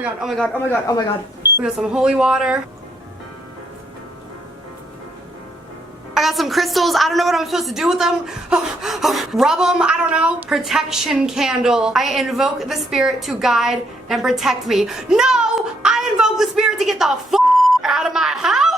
my god, oh my god, oh my god, oh my god. We got some holy water. I got some crystals. I don't know what I'm supposed to do with them. Rub them, I don't know. Protection candle. I invoke the spirit to guide and protect me. No! I invoke the spirit to get the f out of my house!